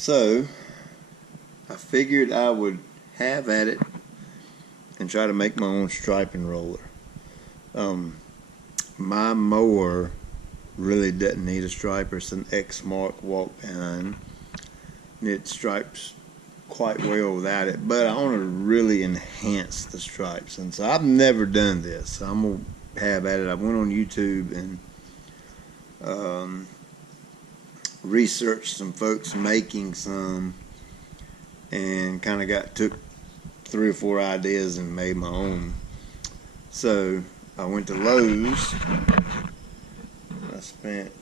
So I figured I would have at it and try to make my own striping roller. My mower really doesn't need a striper. It's an Exmark walk behind. It stripes quite well without it, but I want to really enhance the stripes, and so I've never done this. So I'm gonna have at it. I went on YouTube and researched some folks making some, and kind of took 3 or 4 ideas and made my own. So I went to Lowe's. I spent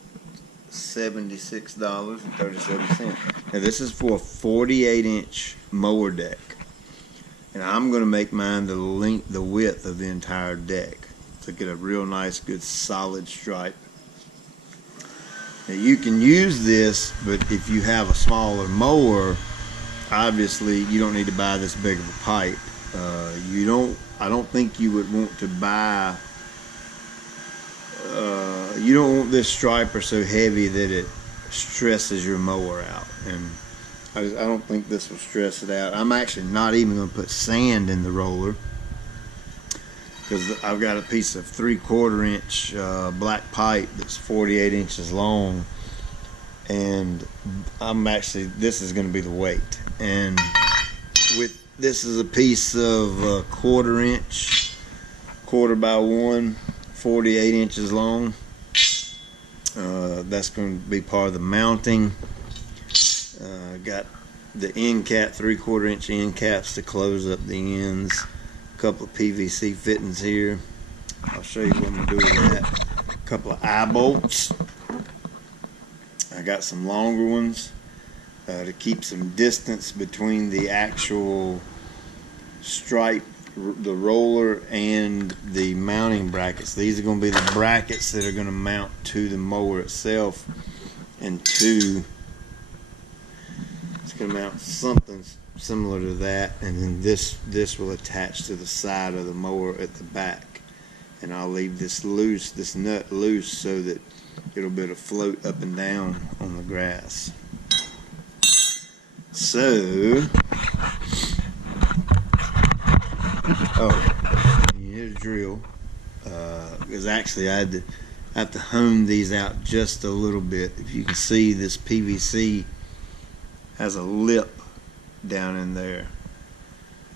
$76.37. Now this is for a 48-inch mower deck, and I'm going to make mine the width of the entire deck to get a real nice, good, solid stripe. Now you can use this, but if you have a smaller mower, obviously you don't need to buy this big of a pipe. I don't think you would want to buy. You don't want this striper so heavy that it stresses your mower out, and I don't think this will stress it out. I'm actually not even going to put sand in the roller because I've got a piece of 3/4 inch black pipe that's 48 inches long, and this is going to be the weight. And this is a piece of 1/4 inch, 1/4 by 1, 48 inches long. That's going to be part of the mounting. Got the end cap, 3/4 inch end caps to close up the ends. A couple of PVC fittings here. I'll show you what I'm going to do with that. A couple of eye bolts. I got some longer ones to keep some distance between the actual stripe, the roller, and the mounting brackets. These are going to be the brackets that are going to mount to the mower itself, and it's going to mount something similar to that, and then this will attach to the side of the mower at the back, and I'll leave this nut loose so that it'll be able to float up and down on the grass. So here's a drill, because actually I have to hone these out just a little bit. If you can see, this PVC has a lip down in there,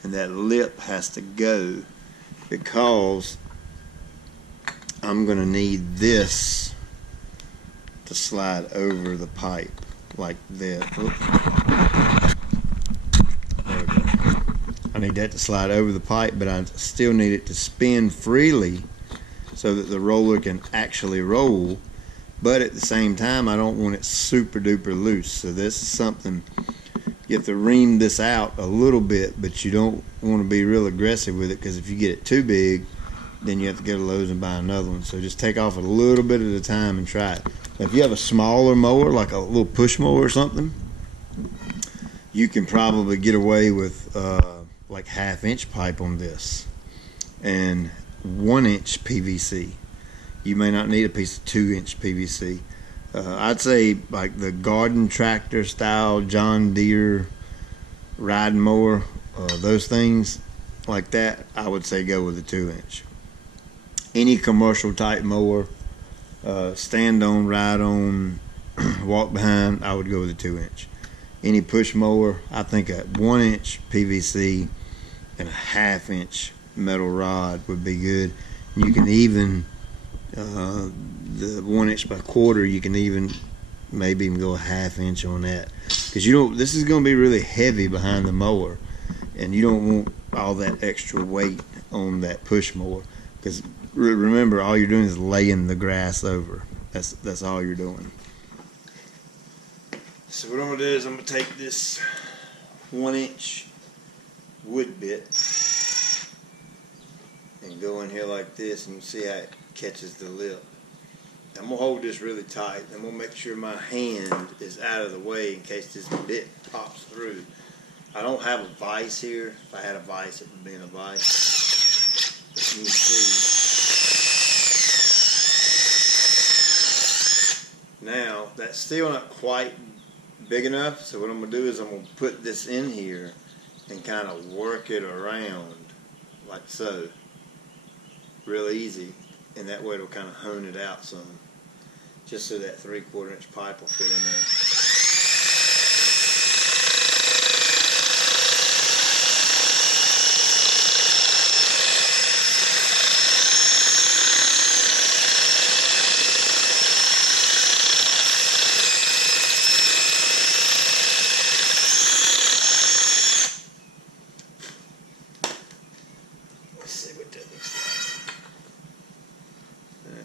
and that lip has to go because I'm going to need this to slide over the pipe like this. I need that to slide over the pipe, but I still need it to spin freely so that the roller can actually roll, but at the same time I don't want it super duper loose. So this is something you have to ream this out a little bit, but you don't want to be real aggressive with it, because if you get it too big, then you have to go to Lowe's and buy another one. So just take off a little bit at a time and try it. Now, if you have a smaller mower, like a little push mower or something, you can probably get away with like 1/2 inch pipe on this and 1 inch PVC. You may not need a piece of 2 inch PVC. I'd say like the garden tractor style John Deere riding mower, those things like that, I would say go with a 2 inch. Any commercial type mower, stand on, ride on, walk behind, I would go with a 2 inch. Any push mower, I think a 1 inch PVC and a 1/2 inch metal rod would be good. And you can even the 1 inch by 1/4, you can maybe even go a 1/2 inch on that, because this is going to be really heavy behind the mower, and you don't want all that extra weight on that push mower, because remember, all you're doing is laying the grass over. That's all you're doing. So what I'm going to do is I'm going to take this 1 inch wood bit and go in here like this, and you see how it catches the lip. I'm going to hold this really tight. I'm going to make sure my hand is out of the way in case this bit pops through. I don't have a vise here. If I had a vise, it would be in a vise. But you can see. Now, that's still not quite big enough. So what I'm gonna do is I'm gonna put this in here and kind of work it around like so, real easy, and that way it'll kind of hone it out some, just so that 3/4 inch pipe will fit in there.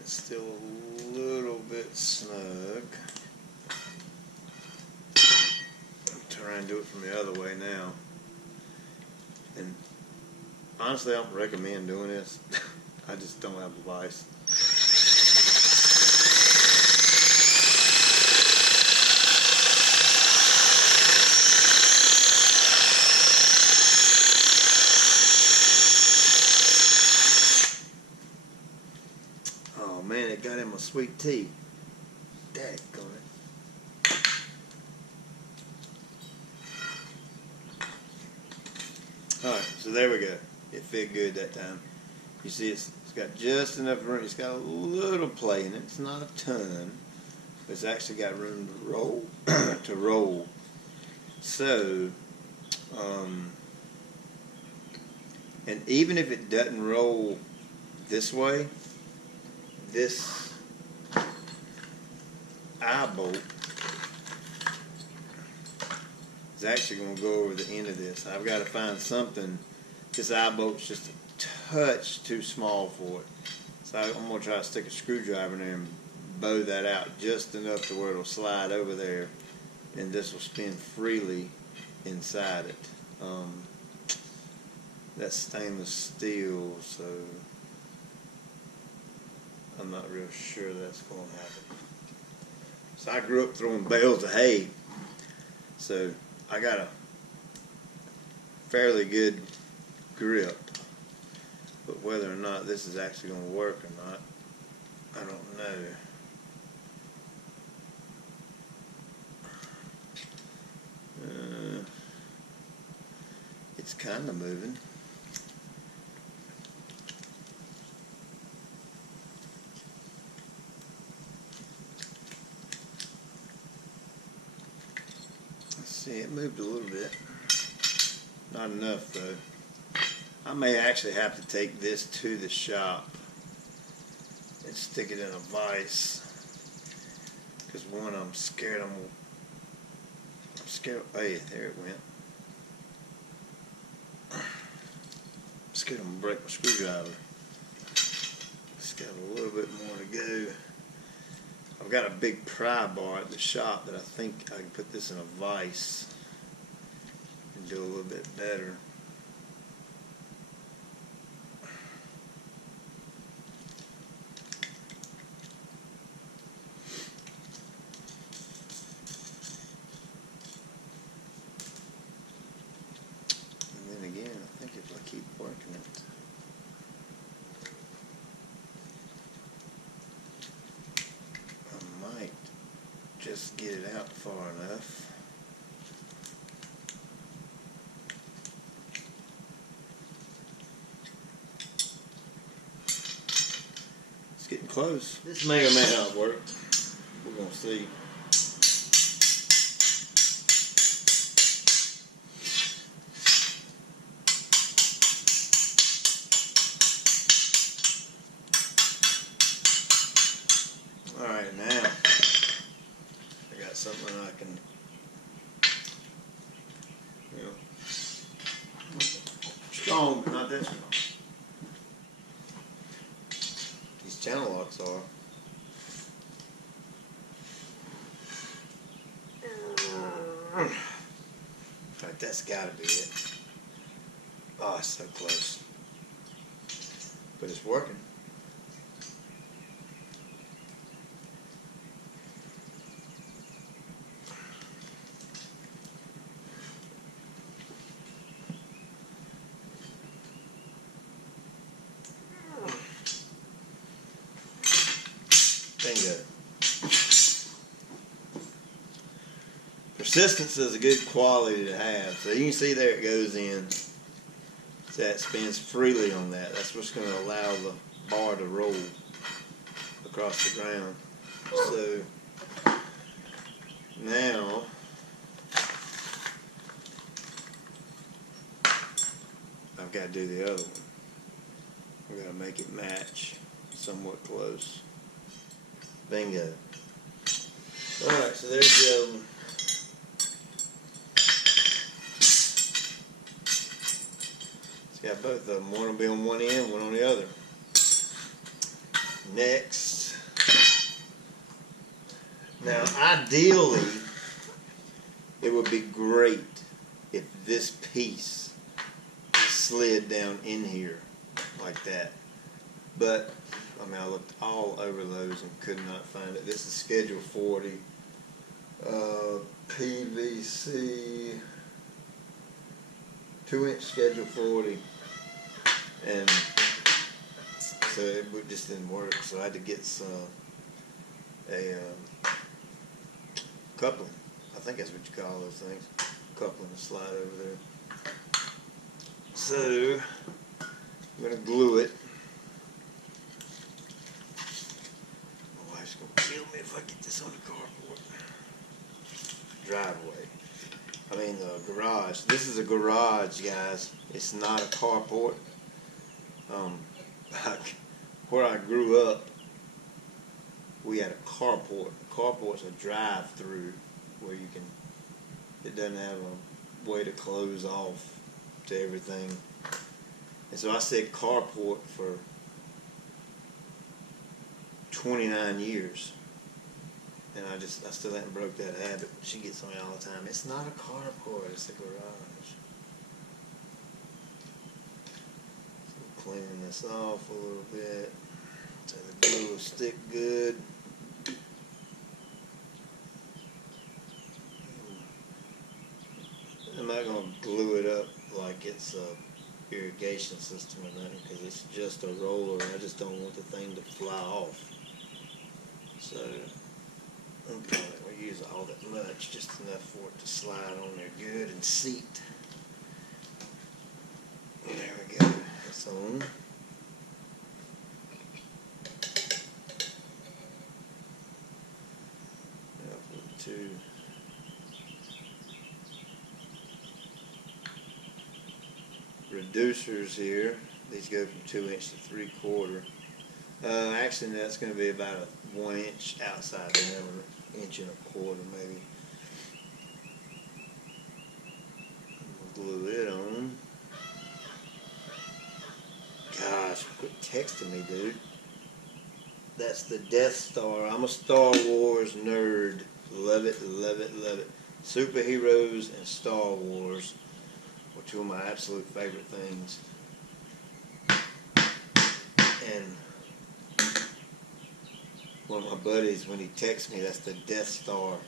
Still a little bit snug. I'll try and do it from the other way now. And honestly, I don't recommend doing this. I just don't have a vise. Oh man, it got in my sweet tea. Daggone it. Alright, so there we go. It fit good that time. You see it's got just enough room. It's got a little play in it. It's not a ton. But it's actually got room to roll. To roll. So, and even if it doesn't roll this way, this eye bolt is actually going to go over the end of this. I've got to find something. This eye bolt's just a touch too small for it. So I'm going to try to stick a screwdriver in there and bow that out just enough to where it'll slide over there, and this will spin freely inside it. That's stainless steel, so I'm not real sure that's going to happen. So I grew up throwing bales of hay, so I got a fairly good grip. But whether or not this is actually going to work or not, I don't know. It's kind of moving. See, it moved a little bit. Not enough though. I may actually have to take this to the shop and stick it in a vise. Because one, I'm scared hey, there it went. I'm scared I'm going to break my screwdriver. It's got a little bit more to go. I've got a big pry bar at the shop that I think I can put this in a vise and do a little bit better. And then again, I think if I keep working it, just get it out far enough. It's getting close. This may or may not work. We're going to see. Alright, now something I can, you know, strong, but not that strong. These channel locks are. Alright, that's gotta be it. Oh, it's so close. But it's working. Bingo. For Persistence is a good quality to have. So you can see there it goes in. So that spins freely on that. That's what's going to allow the bar to roll across the ground. So now I've got to do the other one. I've got to make it match somewhat close. Bingo. Alright, so there's the other one. It's got both of them. One will be on one end, one on the other. Next. Now, ideally, it would be great if this piece slid down in here like that. But, I mean, I looked all over those and could not find it. This is Schedule 40. PVC 2-inch Schedule 40. And so it just didn't work. So I had to get a coupling. I think that's what you call those things. Coupling to slide over there. So I'm going to glue it. My wife's going to kill me if I get this on the carport. Driveway. I mean the garage. This is a garage, guys. It's not a carport. Where I grew up, we had a carport. A carport's a drive-through where you can. It doesn't have a way to close off to everything. And so I said carport for 29 years. And I still haven't broke that habit. She gets on me all the time. It's not a carport, it's a garage. So cleaning this off a little bit so the glue will stick good. I'm not going to glue it up like it's a irrigation system or nothing because it's just a roller and I just don't want the thing to fly off. So okay, we use all that much, just enough for it to slide on there good and seat. There we go. That's on. Now put 2. Reducers here. These go from 2-inch to 3/4. Actually, that's going to be about a 1-inch outside diameter, 1.25 maybe. We'll glue it on. Gosh, quit texting me, dude. That's the Death Star. I'm a Star Wars nerd. Love it, love it, love it. Superheroes and Star Wars are two of my absolute favorite things. And one of my buddies, when he texts me, that's the Death Star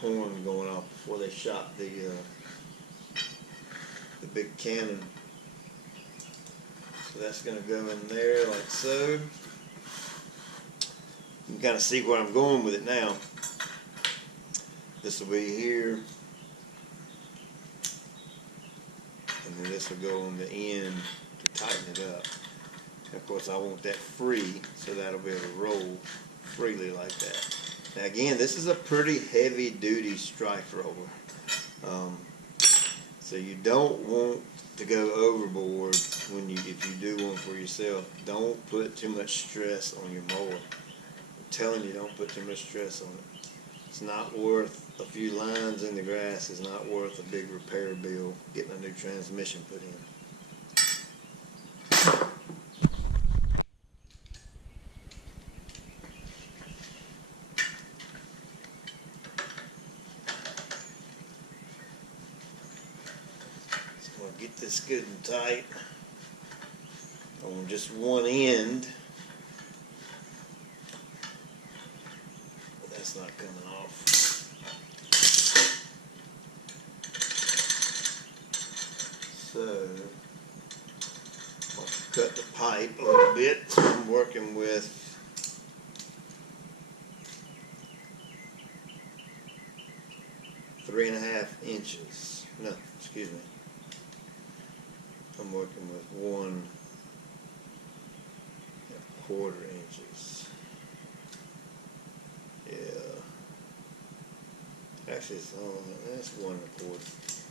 horn going off before they shot the big cannon. So that's going to go in there like so. You can kind of see where I'm going with it now. This will be here. And then this will go on the end to tighten it up. And of course, I want that free, so that'll be able to roll freely like that. Now again, this is a pretty heavy-duty strike roller. So you don't want to go overboard if you do one for yourself. Don't put too much stress on your mower. I'm telling you, don't put too much stress on it. It's not worth a few lines in the grass. It's not worth a big repair bill getting a new transmission put in. So I'm going to get this good and tight on just one end. That's not coming off. So I'll cut the pipe a little bit. So I'm working with 3.5 inches. No, excuse me. I'm working with 1.25 inches. Yeah. Actually, that's 1.25.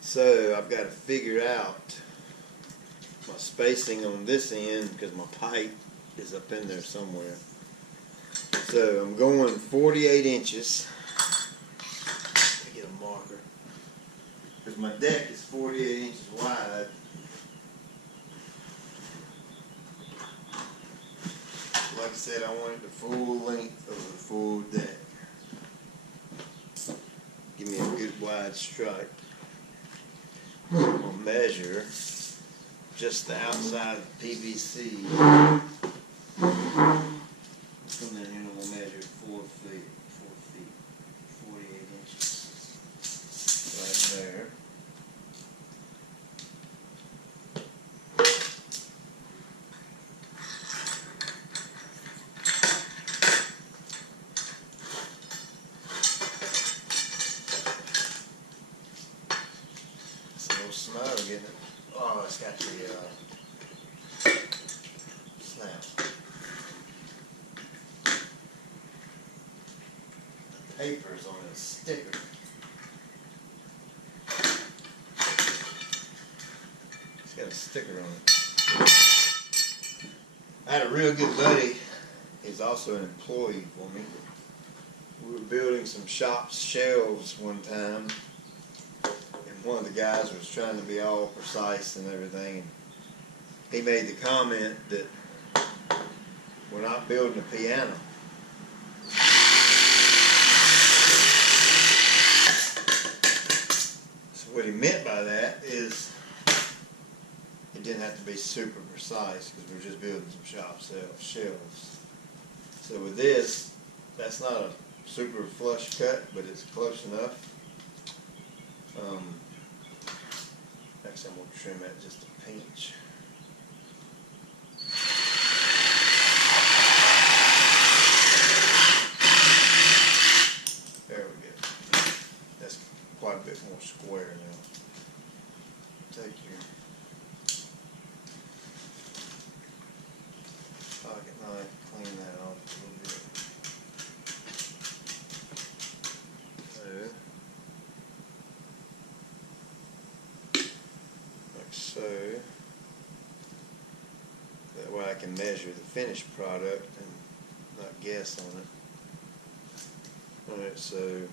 So I've got to figure out my spacing on this end because my pipe is up in there somewhere. So I'm going 48 inches. Let me get a marker. Because my deck is 48 inches wide. Like I said, I wanted the full length of the full deck. Give me a good wide stripe. I'm going to measure just the outside of the PVC. Come down here and we'll measure 4 feet, 48 inches. Right there. It's a little snow getting it. Oh, it's got the snap. The paper's on a sticker. It's got a sticker on it. I had a real good buddy. He's also an employee for me. We were building some shop shelves one time. One of the guys was trying to be all precise and everything. And he made the comment that we're not building a piano. So what he meant by that is it didn't have to be super precise because we're just building some shop shelves. So with this, that's not a super flush cut, but it's close enough. Actually, I'm going to trim that just a pinch. There we go. That's quite a bit more square now. Take your pocket knife, clean that off a little bit. So that way I can measure the finished product and not guess on it. Alright, so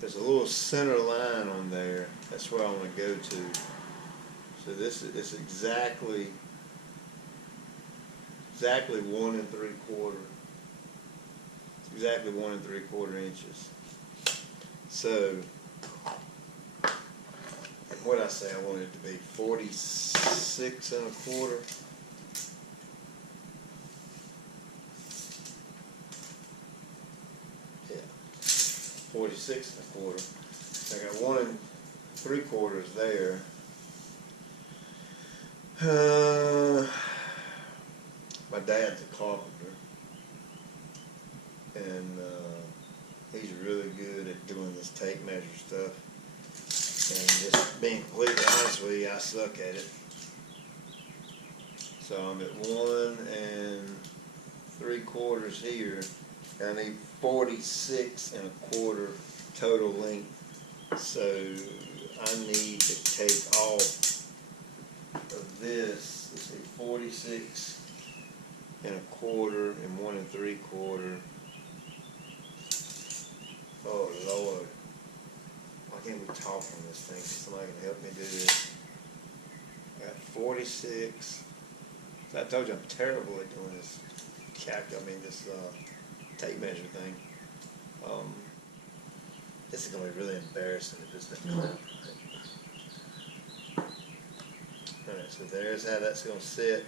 there's a little center line on there. That's where I want to go to. So this is exactly 1 3/4. It's exactly 1 3/4 inches. So what I say, I want it to be 46 1/4. Yeah, 46 1/4. I got 1 3/4 there. My dad's a carpenter, and he's really good at doing this tape measure stuff. And just being completely honest with you, I suck at it. So I'm at 1 3/4 here. I need 46 1/4 total length. So I need to take off of this, let's see, 46 1/4 and 1 3/4. Oh Lord. Why can't we talk on this thing? Somebody can help me do this. I got 46. So I told you I'm terrible at doing this this tape measure thing. This is going to be really embarrassing if this doesn't come. Alright, so there's how that's going to sit.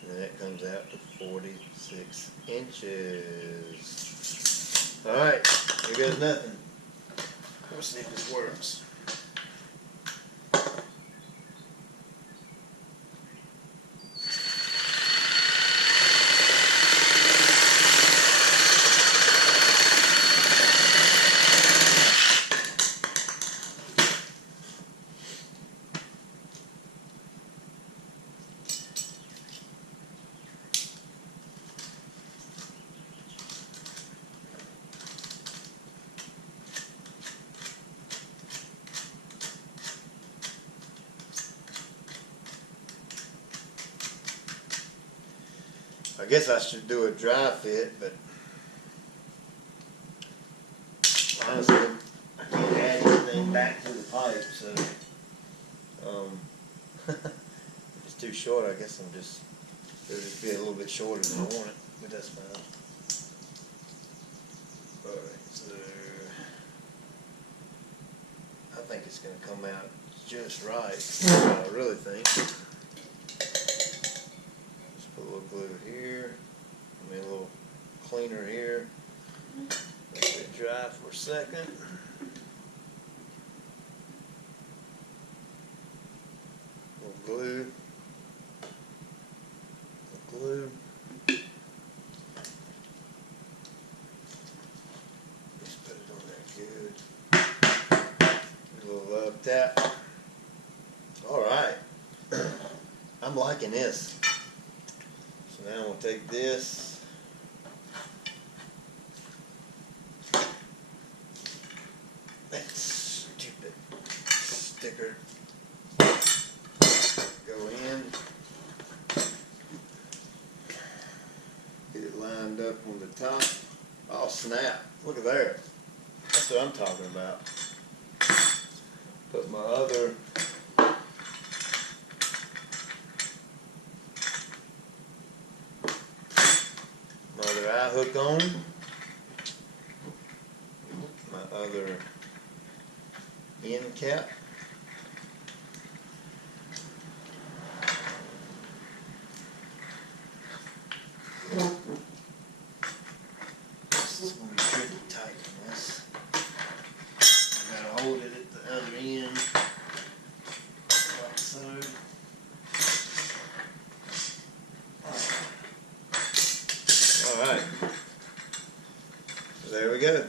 And then that comes out to 46 inches. Alright, here goes nothing. Let's see if this works. I guess I should do a dry fit, but honestly, I can't add anything back to the pipe, so if it's too short, I guess it'll just be a little bit shorter than I want it, but that's fine. Alright, so I think it's going to come out just right. That's what I really think. Just put a little glue here. I mean, a little cleaner here. Let it dry for a second. A little glue. A little glue. Just put it on there good. A little love tap. Alright. I'm liking this. So now we'll take this. That stupid sticker. Go in. Get it lined up on the top. Oh snap. Look at there. That's what I'm talking about. Put my other eye hook on. My other end cap. This is going to be pretty tight in this. I gotta hold it at the other end, like so. Alright. So there we go.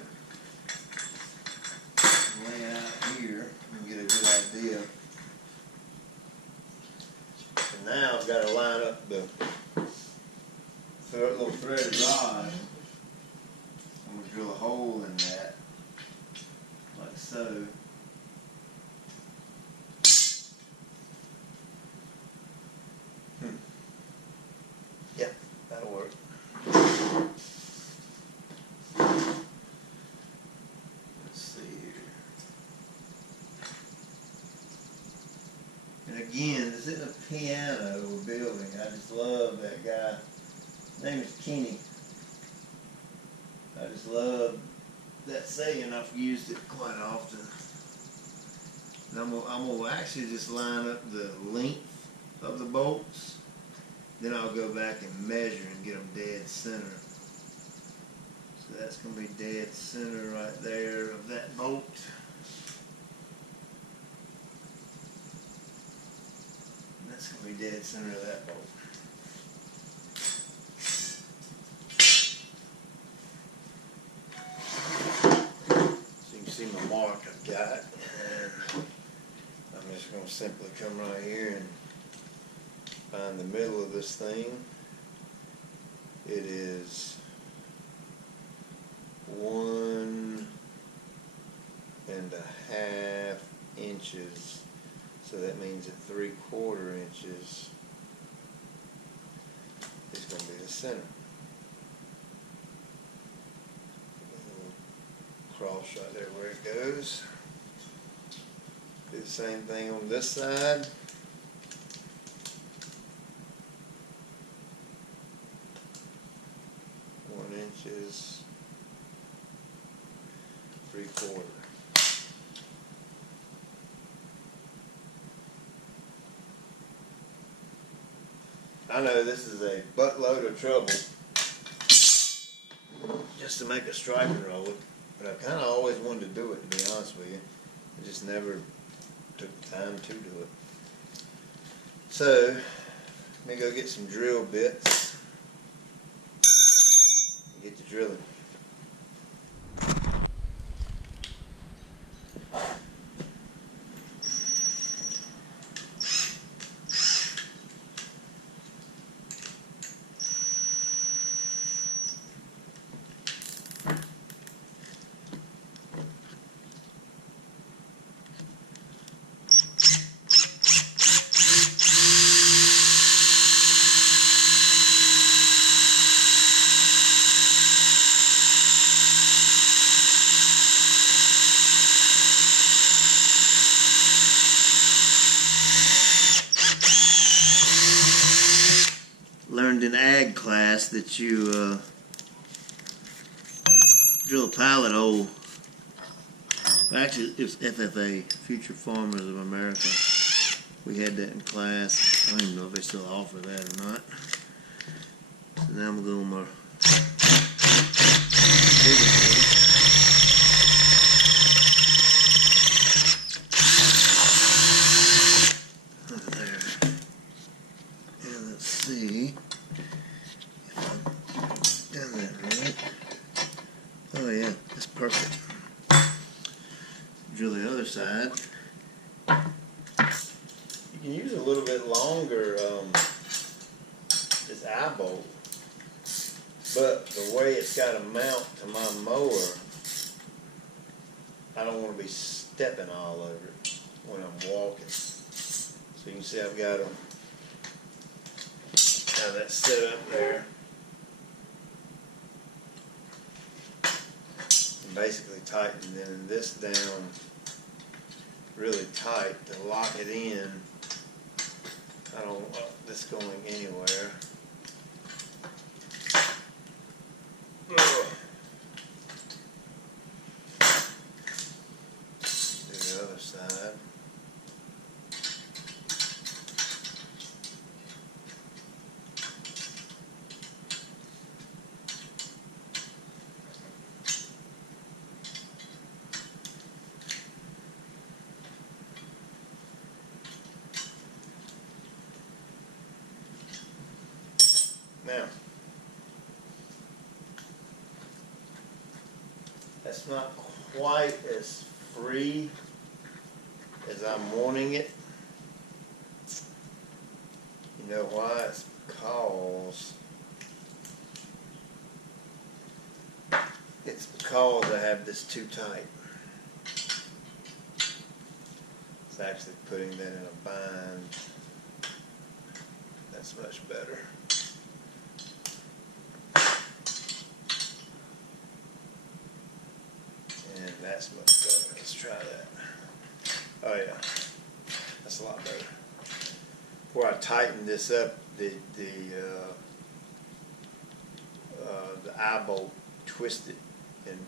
Lay it out here and get a good idea. And now I've got to line up the little threaded rod. I'm going to drill a hole in that, like so. Yeah, that'll work. Let's see here. And again, this isn't a piano we're building. I just love that guy. His name is Kenny. I just love that saying. I've used it quite often. And I'm gonna actually just line up the length of the bolts. Then I'll go back and measure and get them dead center. So that's going to be dead center right there of that bolt. And that's going to be dead center of that bolt. So you can see my mark I've got. And I'm just going to simply come right here and find the middle of this thing. It is 1.5 inches, so that means that 3/4 inches is going to be the center. Cross right there where it goes. Do the same thing on this side. Inches 3/4. I know this is a buttload of trouble just to make a striking roller, but I kind of always wanted to do it, to be honest with you. I just never took the time to do it. So let me go get some drill bits. Get to drilling. learned in ag class that you drill a pilot hole. Actually, it was FFA, Future Farmers of America. We had that in class. I don't even know if they still offer that or not. So now I'm going to go on my bigger hole. There. And let's see if I've done that right. Oh yeah, that's perfect. Drill the other side. You can use a little bit longer this eye bolt, but the way it's got to mount to my mower, I don't want to be stepping all over it when I'm walking. So you can see I've got them have that set up there. And basically tighten then this down really tight to lock it in. I don't want this going anywhere. Ugh. Do the other side. Now, that's not quite as free as I'm wanting it. You know why? It's because I have this too tight. It's actually putting that in a bind. That's much better. And that's much better. Let's try that. Oh yeah, that's a lot better. Before I tighten this up, the eye bolt twisted and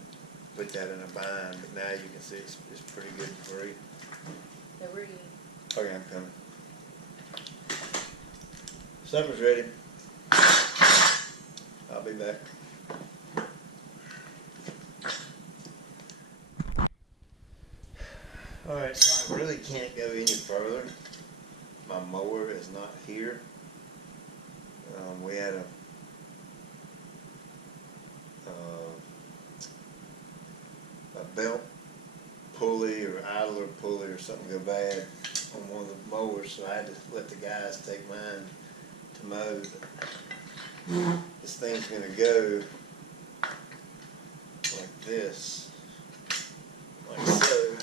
put that in a bind. But now you can see it's pretty good and free. So where do you? Okay, I'm coming. Supper's ready. I'll be back. Alright, so I really can't go any further. My mower is not here. We had a belt pulley or idler pulley or something go bad on one of the mowers, so I had to let the guys take mine to mow. This thing's going to go like this, like so.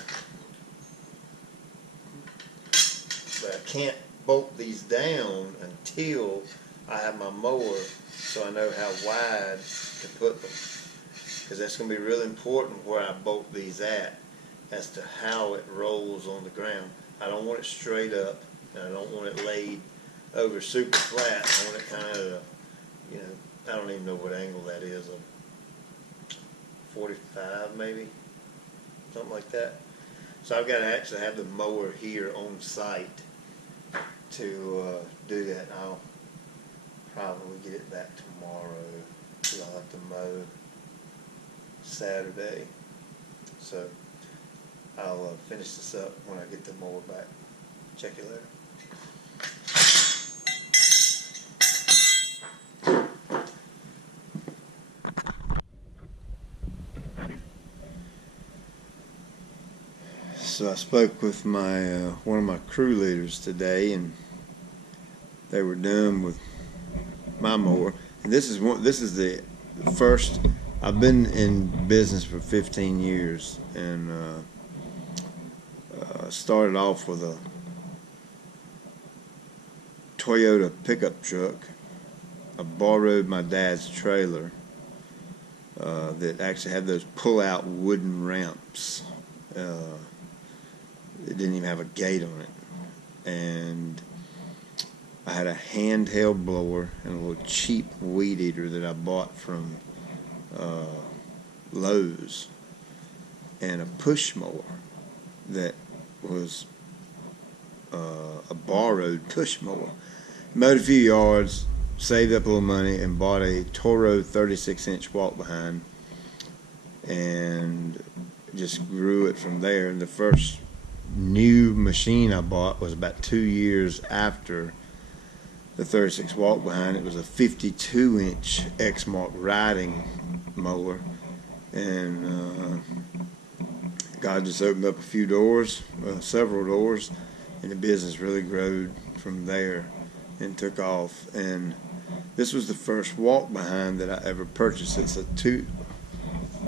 But I can't bolt these down until I have my mower, so I know how wide to put them. Because that's going to be really important where I bolt these at, as to how it rolls on the ground. I don't want it straight up, and I don't want it laid over super flat. I want it kind of, you know, I don't even know what angle that is, a 45 maybe, something like that. So I've got to actually have the mower here on site to do that. I'll probably get it back tomorrow, because I'll have to mow Saturday. So I'll finish this up when I get the mower back. Check you later. So I spoke with my one of my crew leaders today, and they were done with my mower. And this is the first. I've been in business for 15 years, and started off with a Toyota pickup truck. I borrowed my dad's trailer that actually had those pull-out wooden ramps. It didn't even have a gate on it, and I had a handheld blower and a little cheap weed eater that I bought from Lowe's, and a push mower that was a borrowed push mower. Mowed a few yards, saved up a little money, and bought a Toro 36-inch walk behind, and just grew it from there. And the first new machine I bought was about 2 years after the 36 walk behind. It was a 52-inch Exmark riding mower, and God just opened up a few doors, several doors, and the business really grew from there and took off. And this was the first walk behind that I ever purchased. It's a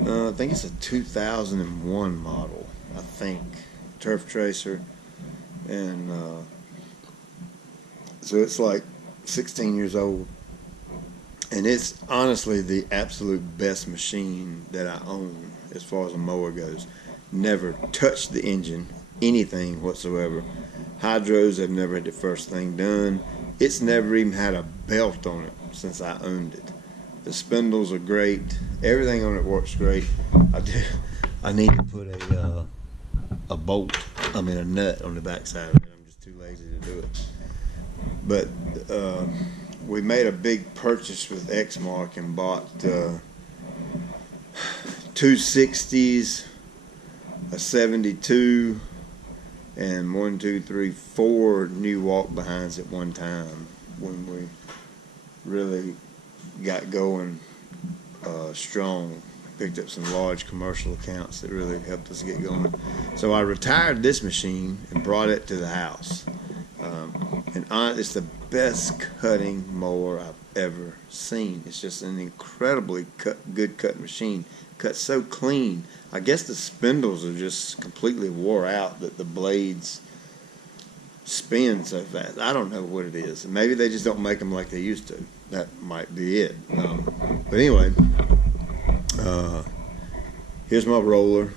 I think it's a 2001 model, I think, Turf Tracer, and so it's like 16 years old, and it's honestly the absolute best machine that I own as far as a mower goes. Never touched the engine, anything whatsoever. Hydros, I've never had the first thing done. It's never even had a belt on it since I owned it. The spindles are great. Everything on it works great. I need to put a bolt, a nut on the backside of it. I'm just too lazy to do it. But we made a big purchase with Exmark and bought 260s, a 72, and 1, 2, 3, 4 new walk behinds at one time when we really got going strong. Picked up some large commercial accounts that really helped us get going. So I retired this machine and brought it to the house. It's the best cutting mower I've ever seen. It's just an incredibly good cut machine. Cuts so clean. I guess the spindles are just completely wore out, that the blades spin so fast. I don't know what it is. Maybe they just don't make them like they used to. That might be it. But anyway, here's my roller.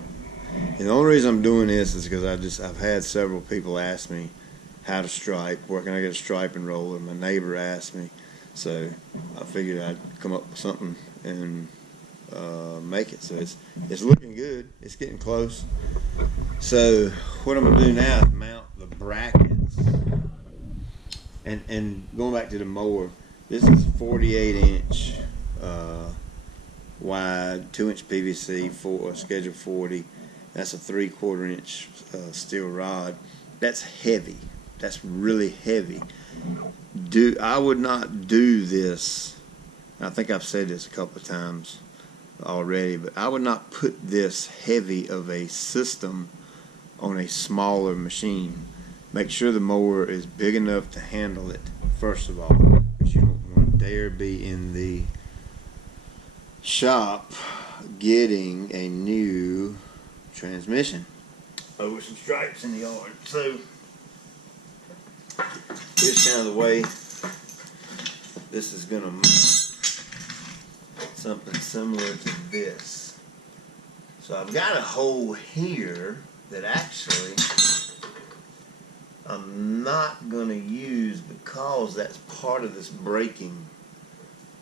And the only reason I'm doing this is because I've had several people ask me how to stripe. Where can I get a striping roller? My neighbor asked me, so I figured I'd come up with something and make it. So it's looking good. It's getting close. So what I'm gonna do now is mount the brackets. And going back to the mower, this is 48-inch wide, 2-inch PVC, schedule 40. That's a 3/4 inch steel rod. That's heavy. That's really heavy. I would not do this. I think I've said this a couple of times already, but I would not put this heavy of a system on a smaller machine. Make sure the mower is big enough to handle it, first of all, because you don't want to dare be in the shop getting a new transmission over some stripes in the yard. So here's kind of the way this is going to mount. Something similar to this. So I've got a hole here that actually I'm not going to use because that's part of this braking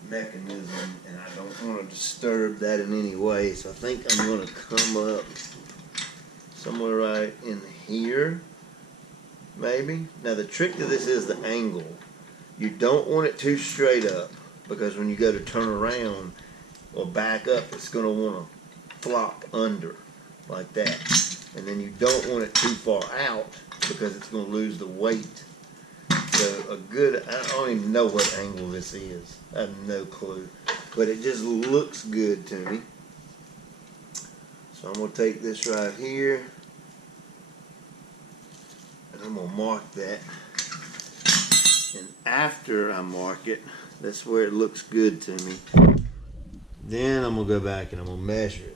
mechanism, and I don't want to disturb that in any way. So I think I'm going to come up somewhere right in here, maybe. Now the trick to this is the angle. You don't want it too straight up, because when you go to turn around or back up, it's going to want to flop under like that. And then you don't want it too far out, because it's going to lose the weight. So I don't even know what angle this is. I have no clue. But it just looks good to me. So I'm going to take this right here, and I'm going to mark that. And after I mark it, that's where it looks good to me. Then I'm going to go back and I'm going to measure it.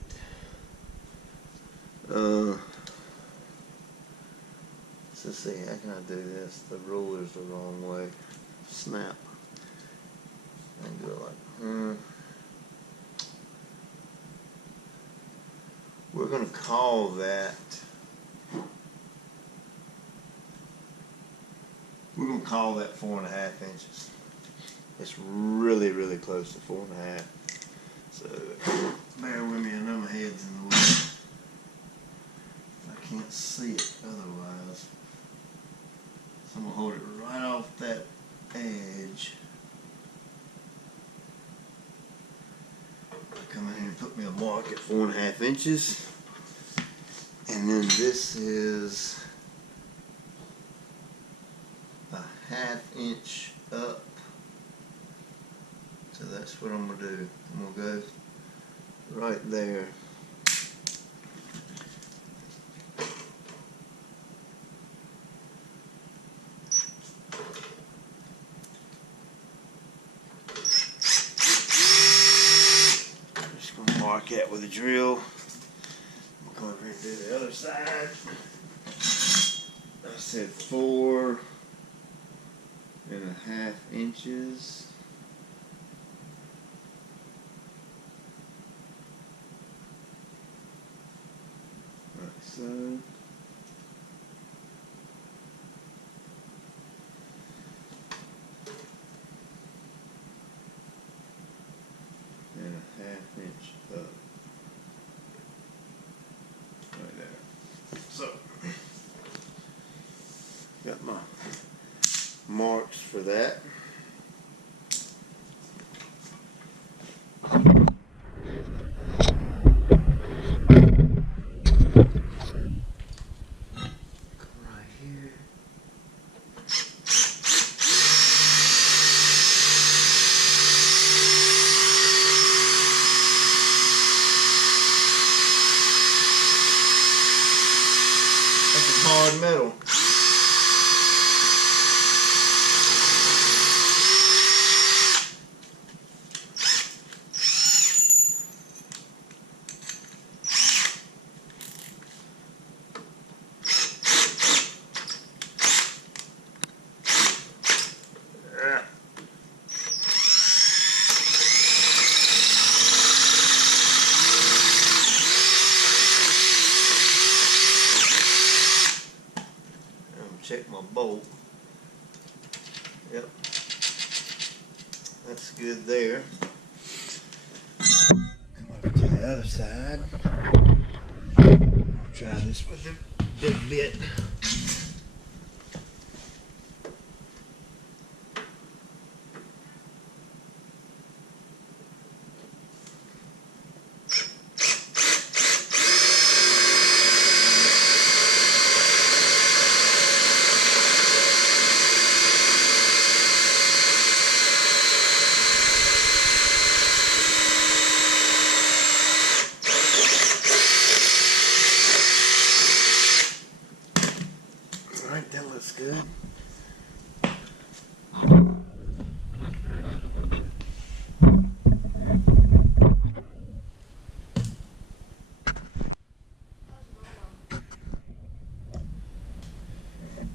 Let's see, how can I do this? The ruler's the wrong way. Snap. I can do it like, we're going to call that, we're going gonna call that 4.5 inches. It's really, really close to 4.5. So bear with me, I know my head's in the way. I can't see it otherwise. So I'm gonna hold it right off that edge. Come in here and put me a mark at 4.5 inches. And then this is a 1/2 inch up. So that's what I'm gonna do. I'm gonna go right there. Just gonna mark that with a drill. I'm gonna come over here and do the other side. I said 4.5 inches. Like so. And a 1/2 inch up. Right there. So, got my marks for that. Right here. That's a hard metal. Check my bolt. Yep. That's good there. Come over to the other side. Try this with the big bit. Alright, that looks good.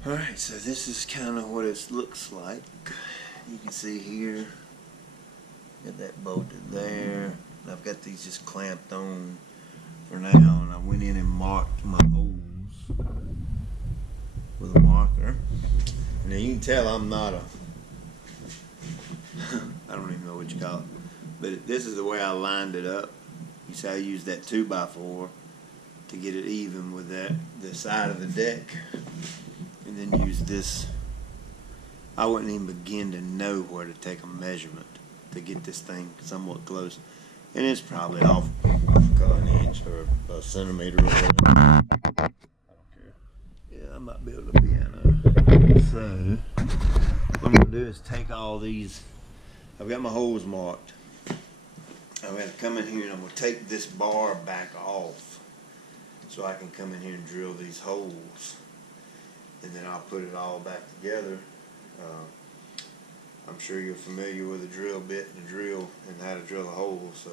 Alright, so this is kind of what it looks like. You can see here, got that bolted there. And I've got these just clamped on for now, and I went in and marked my holes with a marker. And now you can tell I'm not a, I don't even know what you call it, but this is the way I lined it up. You see I used that 2x4 to get it even with the side of the deck. And then use this. I wouldn't even begin to know where to take a measurement to get this thing somewhat close. And it's probably off an inch or a centimeter or whatever. I don't care. Yeah, I might be able to piano. So, what I'm going to do is take all these. I've got my holes marked. I'm going to come in here and I'm going to take this bar back off so I can come in here and drill these holes. And then I'll put it all back together. I'm sure you're familiar with the drill bit and the drill and how to drill a hole, so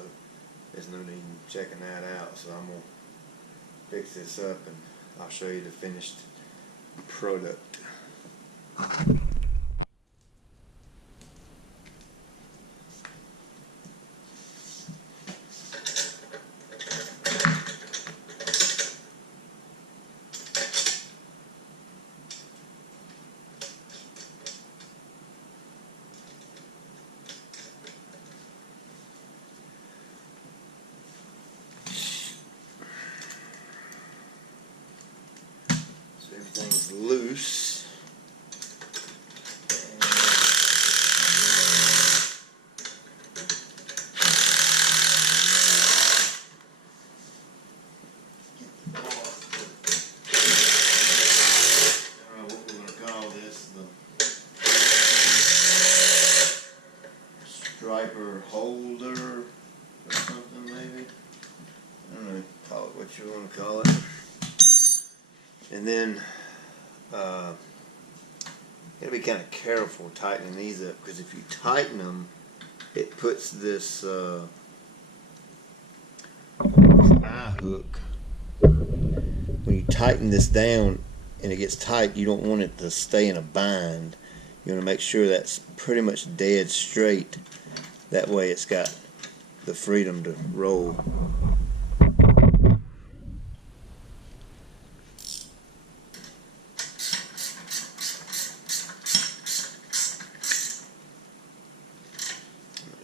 there's no need in checking that out. So I'm going to fix this up and I'll show you the finished product. striper holder or something maybe. I don't know, call it what you want to call it. And then you gotta be kind of careful tightening these up, because if you tighten them, it puts this eye hook. When you tighten this down and it gets tight, you don't want it to stay in a bind. You want to make sure that's pretty much dead straight. That way it's got the freedom to roll.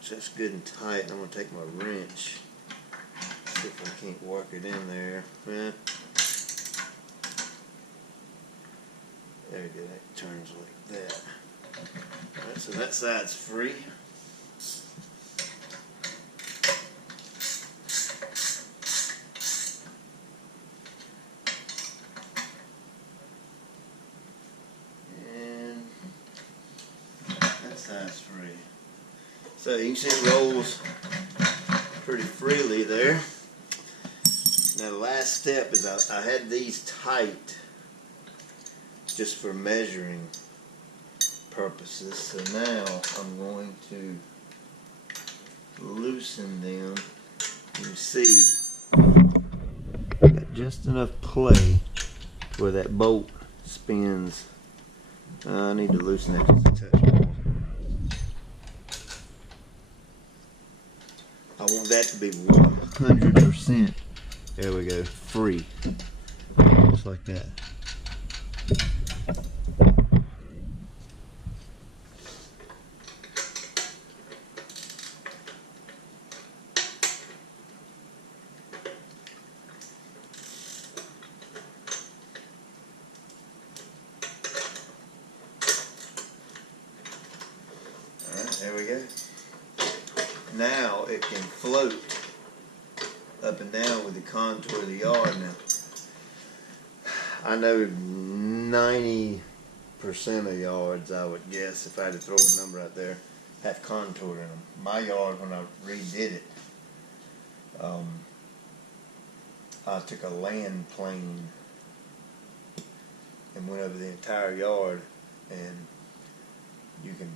That's good and tight. I'm going to take my wrench, see if I can't work it in there. There we go, that turns like that. Alright, so that side's free. And that side's free. So you can see it rolls pretty freely there. Now the last step is I had these tight just for measuring purposes. So now I'm going to loosen them. You can see got just enough play where that bolt spins. I need to loosen that just a touch more. I want that to be 100%. There we go, free. Just like that. Alright, there we go. Now it can float up and down with the contour of the yard. Now, I know 90% of yards, I would guess, if I had to throw a number out there, have contour in them. My yard, when I redid it, I took a land plane and went over the entire yard, and you can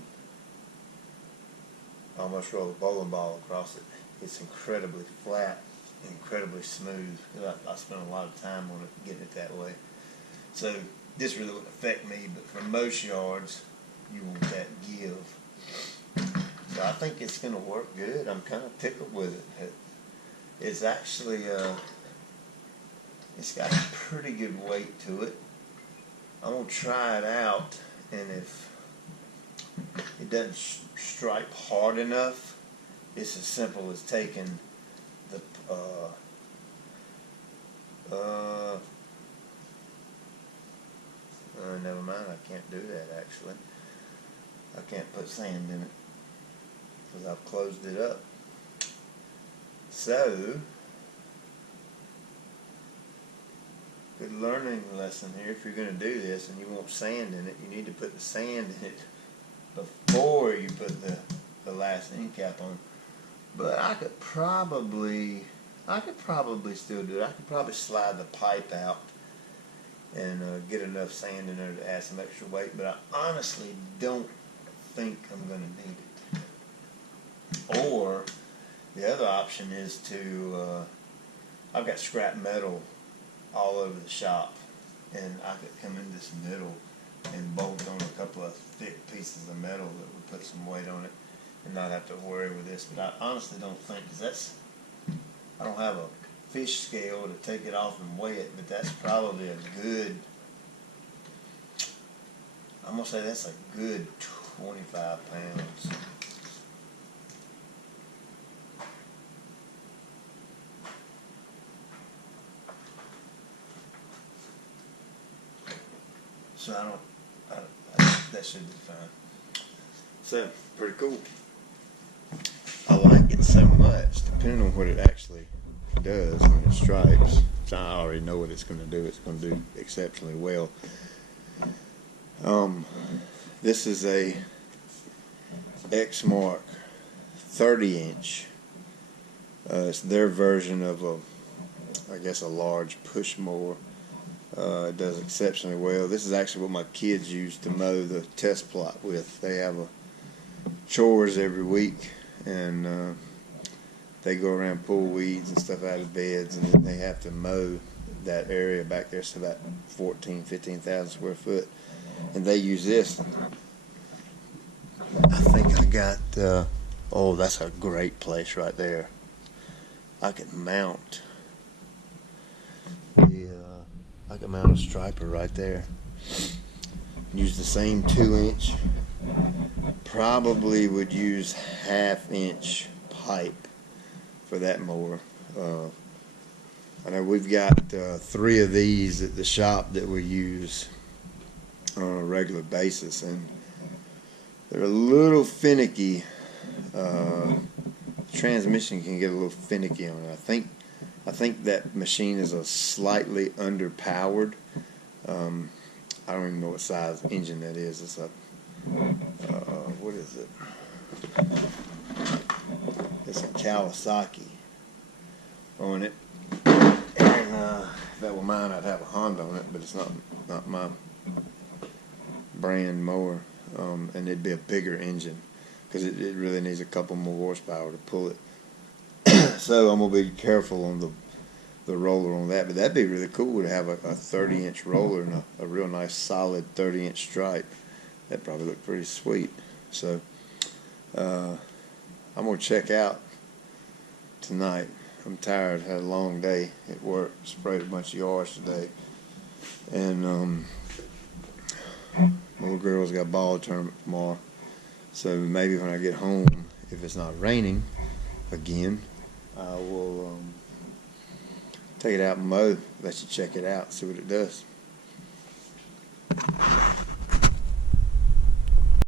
almost roll a bowling ball across it. It's incredibly flat, incredibly smooth. I spent a lot of time on it, getting it that way. So this really wouldn't affect me, but for most yards, you want that give. So I think it's going to work good. I'm kind of tickled with it. It's actually, it's got a pretty good weight to it. I'm going to try it out, and if it doesn't stripe hard enough, it's as simple as taking the never mind, I can't do that actually. I can't put sand in it because I've closed it up. So, good learning lesson here. If you're going to do this and you want sand in it, you need to put the sand in it before you put the last end cap on. But I could probably still do it. I could probably slide the pipe out and get enough sand in there to add some extra weight, but I honestly don't think I'm going to need it. Or the other option is to, I've got scrap metal all over the shop, and I could come in this middle and bolt on a couple of thick pieces of metal that would put some weight on it and not have to worry with this. But I honestly don't think, because I don't have a fish scale to take it off and weigh it, but that's probably a good, I'm going to say that's a good 25 pounds. So that should be fine. So, pretty cool. I like it so much, depending on what it actually does when it stripes. So I already know what it's going to do. It's going to do exceptionally well. This is a Exmark 30-inch. It's their version of I guess a large push mower. It does exceptionally well. This is actually what my kids use to mow the test plot with. They have chores every week, and they go around, pull weeds and stuff out of beds, and then they have to mow that area back there. It's about 15,000 square foot, and they use this. I think I got oh, that's a great place right there. I could mount a striper right there. Use the same 2-inch. Probably would use 1/2-inch pipe for that mower. I know we've got 3 of these at the shop that we use on a regular basis, and they're a little finicky. Transmission can get a little finicky on it. I think that machine is a slightly underpowered. I don't even know what size engine that is. It's a what is it? It's a Kawasaki on it. And if that were mine, I'd have a Honda on it, but it's not my brand mower. And it'd be a bigger engine, because it really needs a couple more horsepower to pull it. So I'm gonna be careful on the roller on that, but that'd be really cool to have a 30-inch roller and a real nice solid 30-inch stripe. That'd probably look pretty sweet. So I'm gonna check out tonight. I'm tired. Had a long day at work. Sprayed a bunch of yards today, and my little girl's got a ball tournament tomorrow. So maybe when I get home, if it's not raining again, I will take it out and mow. Let you check it out, see what it does.